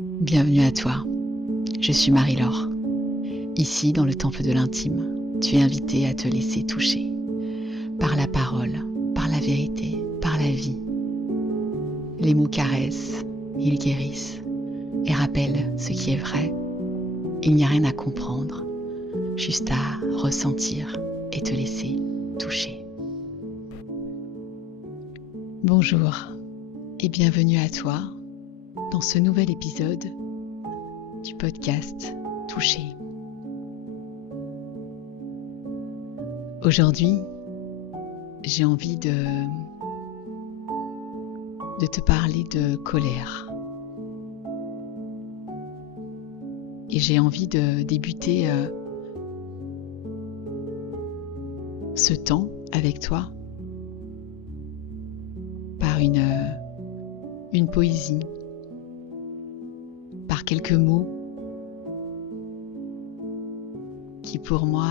Bienvenue à toi, je suis Marie-Laure. Ici, dans le temple de l'intime, tu es invitée à te laisser toucher par la parole, par la vérité, par la vie. Les mots caressent, ils guérissent et rappellent ce qui est vrai. Il n'y a rien à comprendre, juste à ressentir et te laisser toucher. Bonjour et bienvenue à toi dans ce nouvel épisode du podcast Toucher. Aujourd'hui, j'ai envie de te parler de colère. Et j'ai envie de débuter ce temps avec toi par une poésie, par quelques mots qui pour moi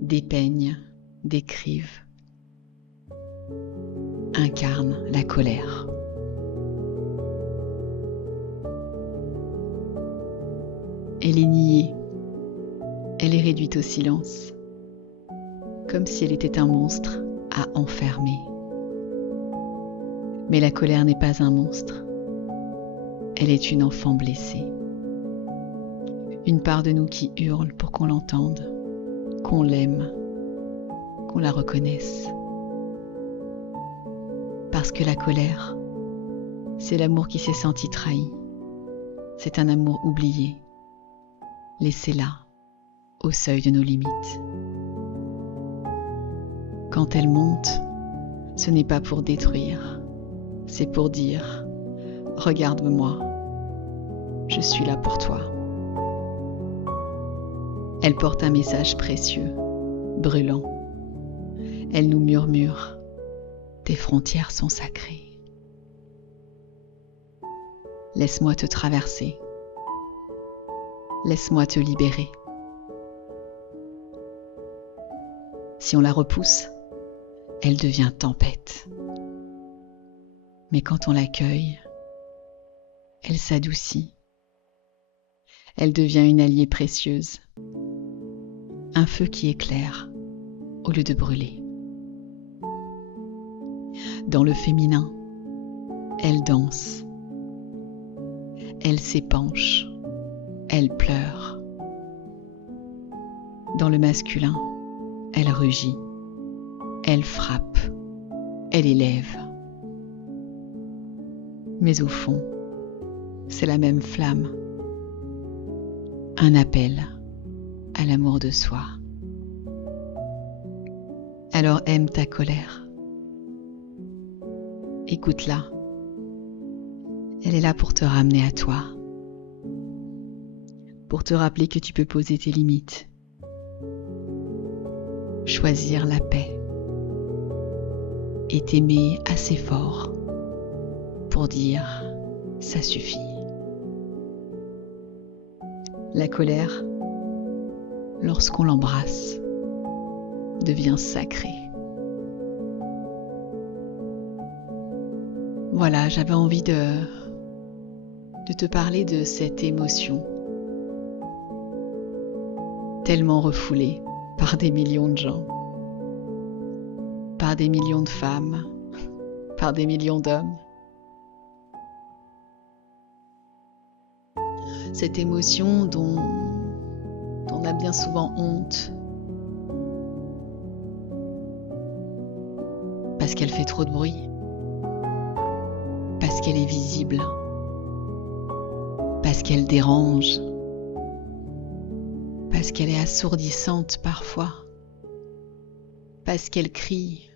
dépeignent, décrivent, incarnent la colère. Elle est niée, elle est réduite au silence, comme si elle était un monstre à enfermer. Mais la colère n'est pas un monstre, elle est une enfant blessée. Une part de nous qui hurle pour qu'on l'entende, qu'on l'aime, qu'on la reconnaisse. Parce que la colère, c'est l'amour qui s'est senti trahi. C'est un amour oublié, laissé là, au seuil de nos limites. Quand elle monte, ce n'est pas pour détruire, c'est pour dire « Regarde-moi, je suis là pour toi ». Elle porte un message précieux, brûlant. Elle nous murmure « Tes frontières sont sacrées. Laisse-moi te traverser. Laisse-moi te libérer. » Si on la repousse, elle devient tempête. Mais quand on l'accueille, elle s'adoucit. Elle devient une alliée précieuse. Un feu qui éclaire au lieu de brûler. Dans le féminin, elle danse. Elle s'épanche. Elle pleure. Dans le masculin, elle rugit. Elle frappe. Elle élève. Mais au fond, c'est la même flamme. Un appel à l'amour de soi. Alors aime ta colère. Écoute-la. Elle est là pour te ramener à toi. Pour te rappeler que tu peux poser tes limites. Choisir la paix. Et t'aimer assez fort pour dire « ça suffit ». La colère, lorsqu'on l'embrasse, devient sacrée. Voilà, j'avais envie de te parler de cette émotion tellement refoulée par des millions de gens, par des millions de femmes, par des millions d'hommes. Cette émotion dont on a bien souvent honte parce qu'elle fait trop de bruit, parce qu'elle est visible, parce qu'elle dérange, parce qu'elle est assourdissante parfois, parce qu'elle crie.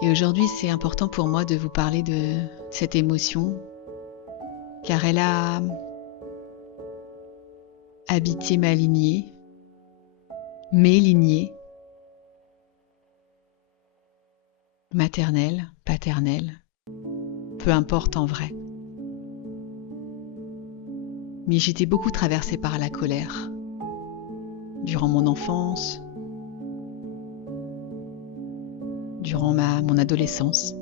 Et aujourd'hui, c'est important pour moi de vous parler de cette émotion, car elle a habité ma lignée, mes lignées, maternelle, paternelle, peu importe en vrai. Mais j'étais beaucoup traversée par la colère, durant mon enfance, durant mon adolescence.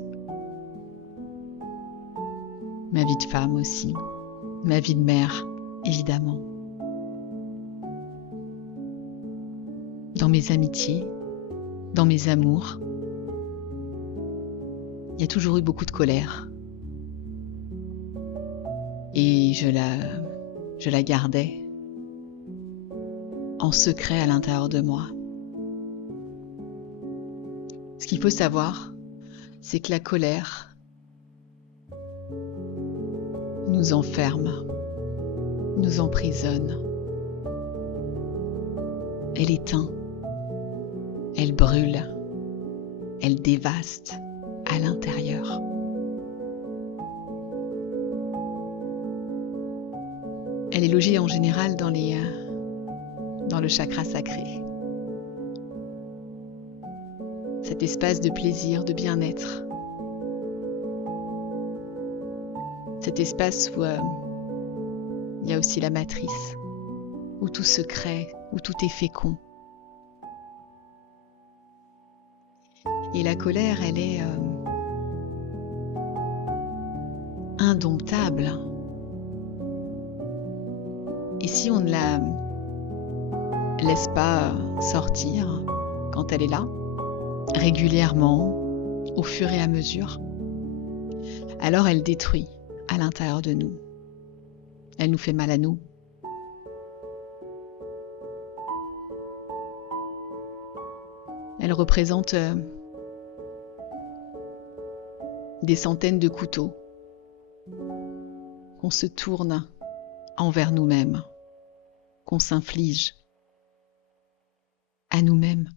ma vie de femme aussi, ma vie de mère, évidemment. Dans mes amitiés, dans mes amours, il y a toujours eu beaucoup de colère. Et je la gardais en secret à l'intérieur de moi. Ce qu'il faut savoir, c'est que la colère nous enferme, nous emprisonne. Elle éteint, elle brûle, elle dévaste à l'intérieur. Elle est logée en général dans le chakra sacré. Cet espace de plaisir, de bien-être. Cet espace où il y a aussi la matrice, où tout se crée, où tout est fécond. Et la colère, elle est indomptable. Et si on ne la laisse pas sortir quand elle est là, régulièrement, au fur et à mesure, alors elle détruit à l'intérieur de nous. Elle nous fait mal à nous. Elle représente des centaines de couteaux qu'on se tourne envers nous-mêmes, qu'on s'inflige à nous-mêmes.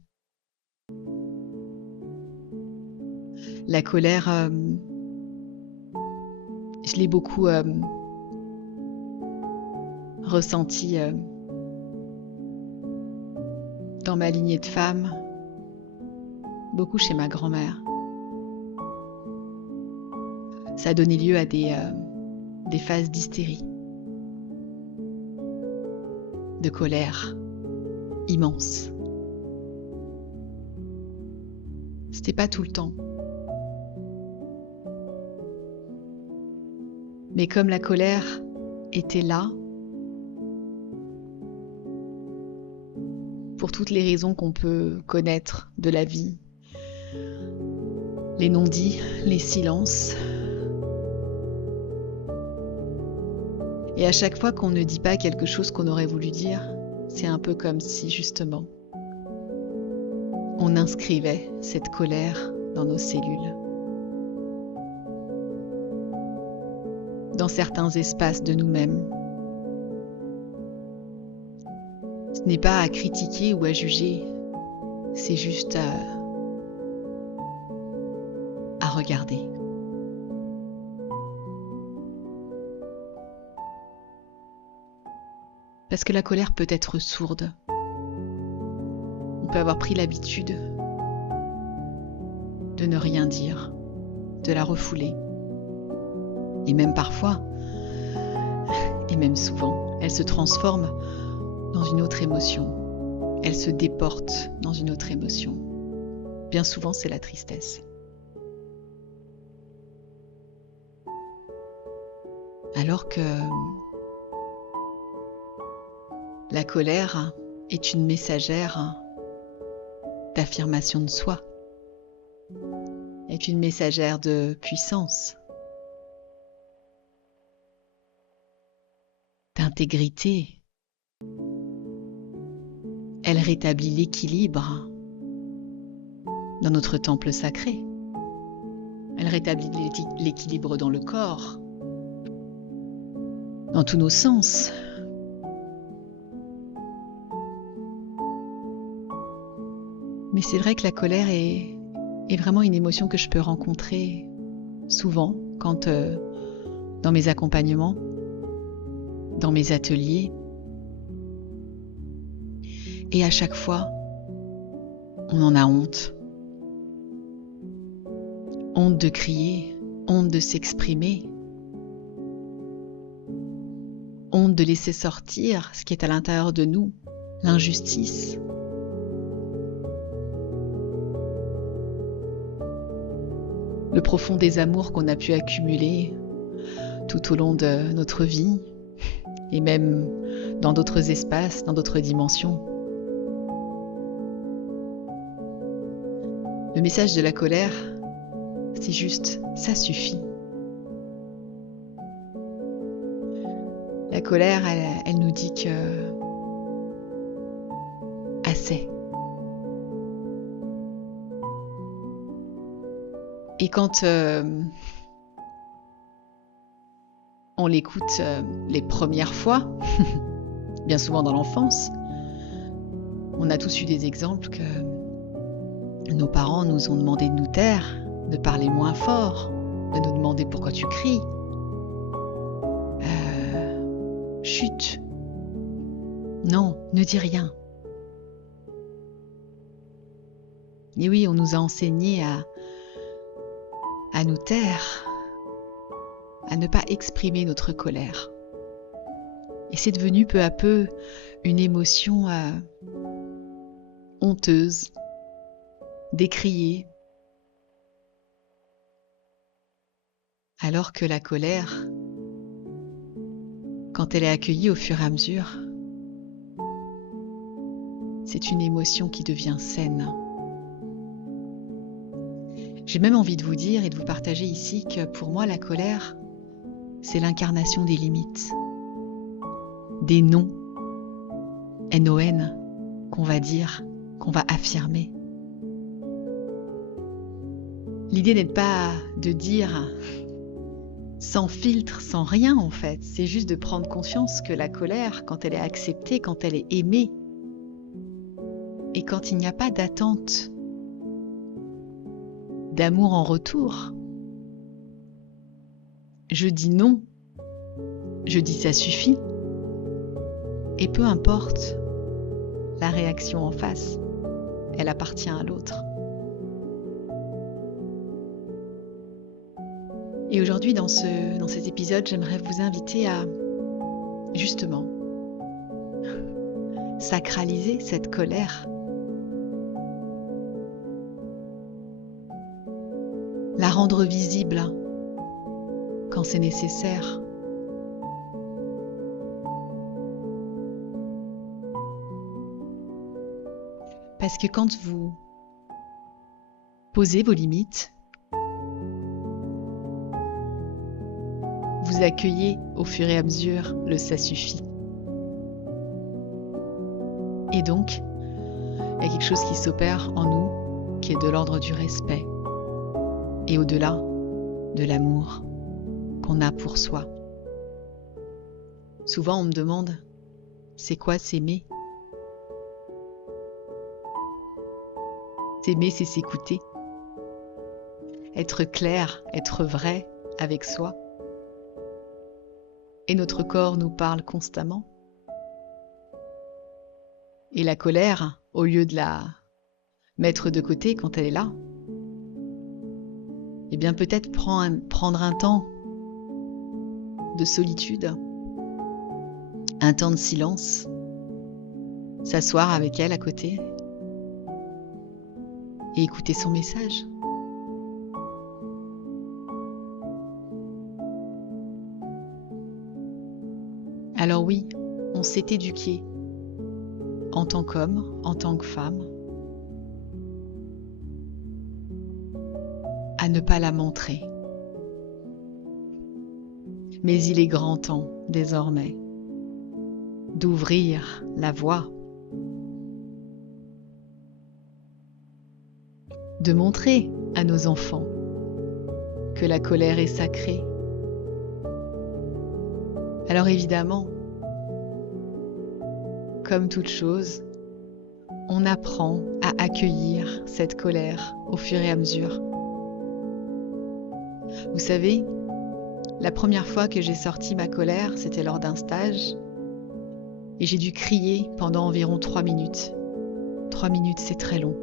La colère, je l'ai beaucoup ressentie dans ma lignée de femmes, beaucoup chez ma grand-mère. Ça a donné lieu à des phases d'hystérie, de colère immense. C'était pas tout le temps. Mais comme la colère était là, pour toutes les raisons qu'on peut connaître de la vie, les non-dits, les silences, et à chaque fois qu'on ne dit pas quelque chose qu'on aurait voulu dire, c'est un peu comme si justement on inscrivait cette colère dans nos cellules, dans certains espaces de nous-mêmes. Ce n'est pas à critiquer ou à juger, c'est juste à regarder. Parce que la colère peut être sourde. On peut avoir pris l'habitude de ne rien dire, de la refouler. Et même parfois, et même souvent, elle se transforme dans une autre émotion. Elle se déporte dans une autre émotion. Bien souvent, c'est la tristesse. Alors que la colère est une messagère d'affirmation de soi, est une messagère de puissance, d'intégrité. Elle rétablit l'équilibre dans notre temple sacré. Elle rétablit l'équilibre dans le corps, dans tous nos sens. Mais c'est vrai que la colère est vraiment une émotion que je peux rencontrer souvent quand dans mes accompagnements, dans mes ateliers. Et à chaque fois, on en a honte. Honte de crier, honte de s'exprimer, honte de laisser sortir ce qui est à l'intérieur de nous, l'injustice. Le profond désamour qu'on a pu accumuler tout au long de notre vie et même dans d'autres espaces, dans d'autres dimensions. Le message de la colère, c'est juste, ça suffit. La colère, elle nous dit que assez. Et quand on l'écoute les premières fois, bien souvent dans l'enfance, on a tous eu des exemples que nos parents nous ont demandé de nous taire, de parler moins fort, de nous demander pourquoi tu cries. Chut. Non, ne dis rien. Et oui, on nous a enseigné à nous taire, à ne pas exprimer notre colère. Et c'est devenu peu à peu une émotion honteuse, décriée. Alors que la colère, quand elle est accueillie au fur et à mesure, c'est une émotion qui devient saine. J'ai même envie de vous dire et de vous partager ici que pour moi, la colère, c'est l'incarnation des limites, des noms, N-O-N, qu'on va dire, qu'on va affirmer. L'idée n'est pas de dire sans filtre, sans rien en fait, c'est juste de prendre conscience que la colère, quand elle est acceptée, quand elle est aimée, et quand il n'y a pas d'attente, d'amour en retour, je dis non, je dis ça suffit, et peu importe la réaction en face, elle appartient à l'autre. Et aujourd'hui, dans cet épisode, j'aimerais vous inviter à, justement, sacraliser cette colère, la rendre visible quand c'est nécessaire. Parce que quand vous posez vos limites, vous accueillez au fur et à mesure le « ça suffit ». Et donc, il y a quelque chose qui s'opère en nous, qui est de l'ordre du respect, et au-delà de l'amour qu'on a pour soi. Souvent, on me demande, c'est quoi s'aimer ? S'aimer, c'est s'écouter. Être clair, être vrai avec soi. Et notre corps nous parle constamment. Et la colère, au lieu de la mettre de côté quand elle est là, eh bien peut-être prendre un temps de solitude, un temps de silence, s'asseoir avec elle à côté et écouter son message. Alors oui, on s'est éduqué en tant qu'homme, en tant que femme, à ne pas la montrer. Mais il est grand temps, désormais, d'ouvrir la voie, de montrer à nos enfants que la colère est sacrée. Alors évidemment, comme toute chose, on apprend à accueillir cette colère au fur et à mesure. Vous savez, la première fois que j'ai sorti ma colère, c'était lors d'un stage, et j'ai dû crier pendant environ 3 minutes. 3 minutes, c'est très long.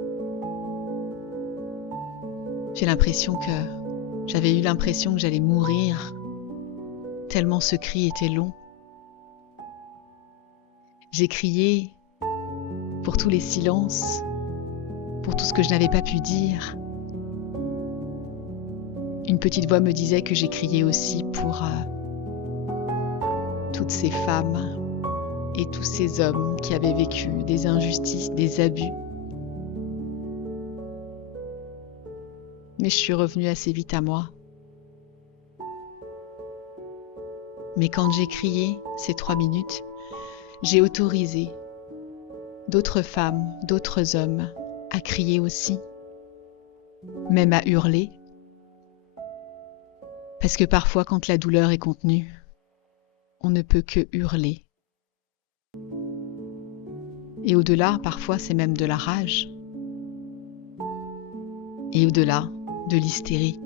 J'avais eu l'impression que j'allais mourir, tellement ce cri était long. J'ai crié pour tous les silences, pour tout ce que je n'avais pas pu dire. Une petite voix me disait que j'ai crié aussi pour toutes ces femmes et tous ces hommes qui avaient vécu des injustices, des abus. Mais je suis revenue assez vite à moi. Mais quand j'ai crié ces 3 minutes, j'ai autorisé d'autres femmes, d'autres hommes à crier aussi, même à hurler. Parce que parfois, quand la douleur est contenue, on ne peut que hurler. Et au-delà, parfois, c'est même de la rage. Et au-delà, de l'hystérie.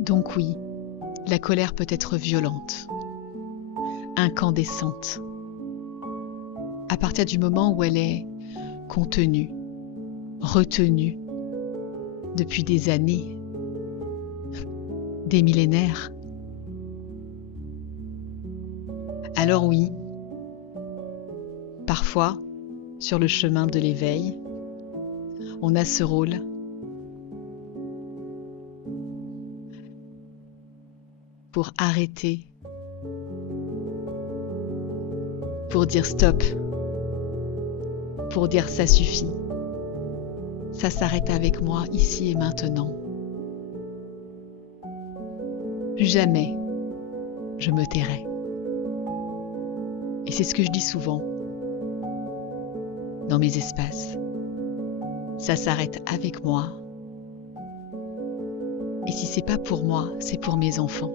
Donc oui, la colère peut être violente, incandescente, à partir du moment où elle est contenue, retenue, depuis des années, des millénaires. Alors oui, parfois, sur le chemin de l'éveil, on a ce rôle pour arrêter, pour dire stop, pour dire ça suffit. Ça s'arrête avec moi ici et maintenant. Plus jamais je me tairai. Et c'est ce que je dis souvent dans mes espaces. Ça s'arrête avec moi. Et si c'est pas pour moi, c'est pour mes enfants.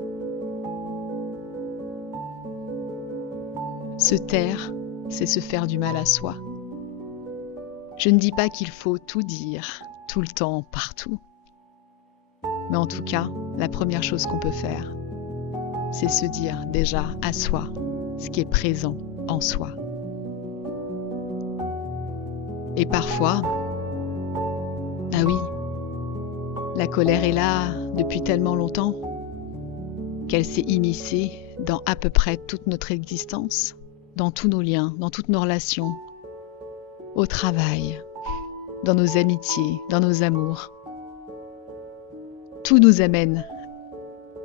Se taire, c'est se faire du mal à soi. Je ne dis pas qu'il faut tout dire, tout le temps, partout. Mais en tout cas, la première chose qu'on peut faire, c'est se dire déjà à soi ce qui est présent en soi. Et parfois, ah oui, la colère est là depuis tellement longtemps qu'elle s'est immiscée dans à peu près toute notre existence, dans tous nos liens, dans toutes nos relations, au travail, dans nos amitiés, dans nos amours. Tout nous amène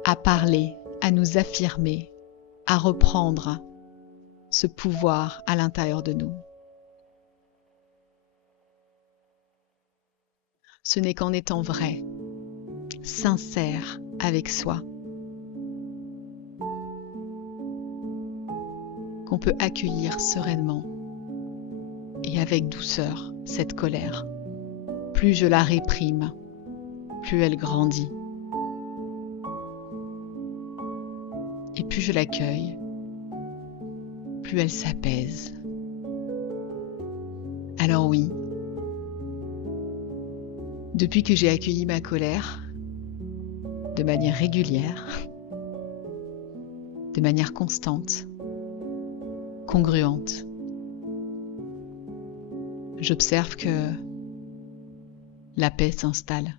à parler, à nous affirmer, à reprendre ce pouvoir à l'intérieur de nous. Ce n'est qu'en étant vrai, sincère avec soi, qu'on peut accueillir sereinement et avec douceur cette colère. Plus je la réprime, plus elle grandit. Et plus je l'accueille, plus elle s'apaise. Alors oui, depuis que j'ai accueilli ma colère, de manière régulière, de manière constante, congruente, j'observe que la paix s'installe,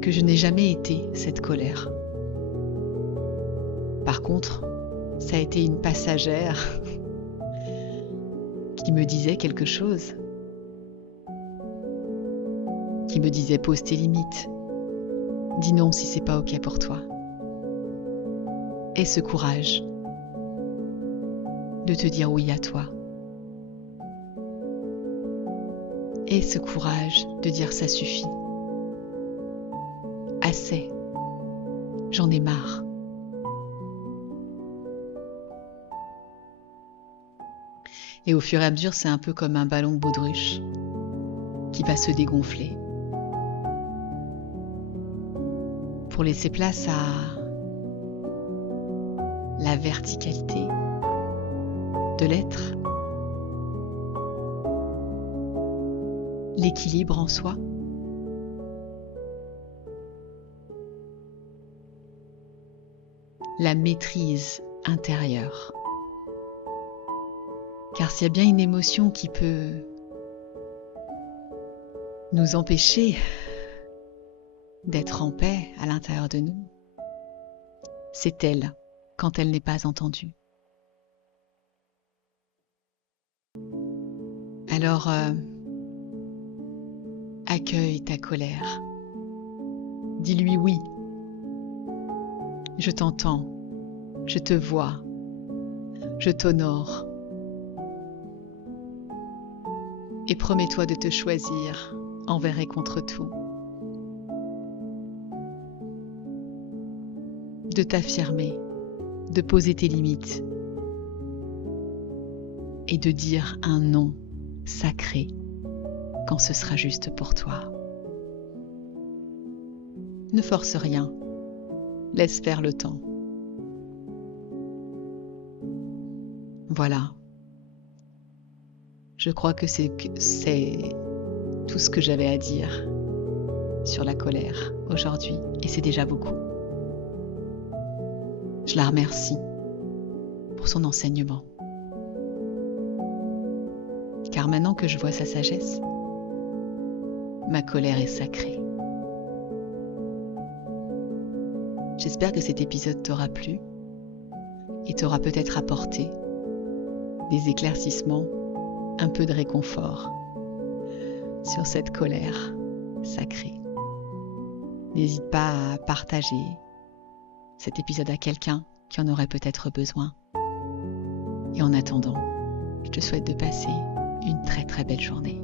que je n'ai jamais été cette colère. Par contre, ça a été une passagère qui me disait quelque chose, qui me disait pose tes limites, dis non si c'est pas ok pour toi. Aie ce courage de te dire oui à toi. Aie ce courage de dire ça suffit. Assez, j'en ai marre. Et au fur et à mesure, c'est un peu comme un ballon de baudruche qui va se dégonfler pour laisser place à la verticalité de l'être, l'équilibre en soi, la maîtrise intérieure. Car s'il y a bien une émotion qui peut nous empêcher d'être en paix à l'intérieur de nous, c'est elle, quand elle n'est pas entendue. Alors, accueille ta colère. Dis-lui oui Je t'entends, je te vois, je t'honore. Et promets-toi de te choisir envers et contre tout. De t'affirmer, de poser tes limites et de dire un non sacré quand ce sera juste pour toi. Ne force rien, laisse faire le temps. Voilà. Je crois que c'est tout ce que j'avais à dire sur la colère aujourd'hui, et c'est déjà beaucoup. Je la remercie pour son enseignement. Car maintenant que je vois sa sagesse, ma colère est sacrée. J'espère que cet épisode t'aura plu et t'aura peut-être apporté des éclaircissements, un peu de réconfort sur cette colère sacrée. N'hésite pas à partager cet épisode à quelqu'un qui en aurait peut-être besoin. Et en attendant, je te souhaite de passer une très très belle journée.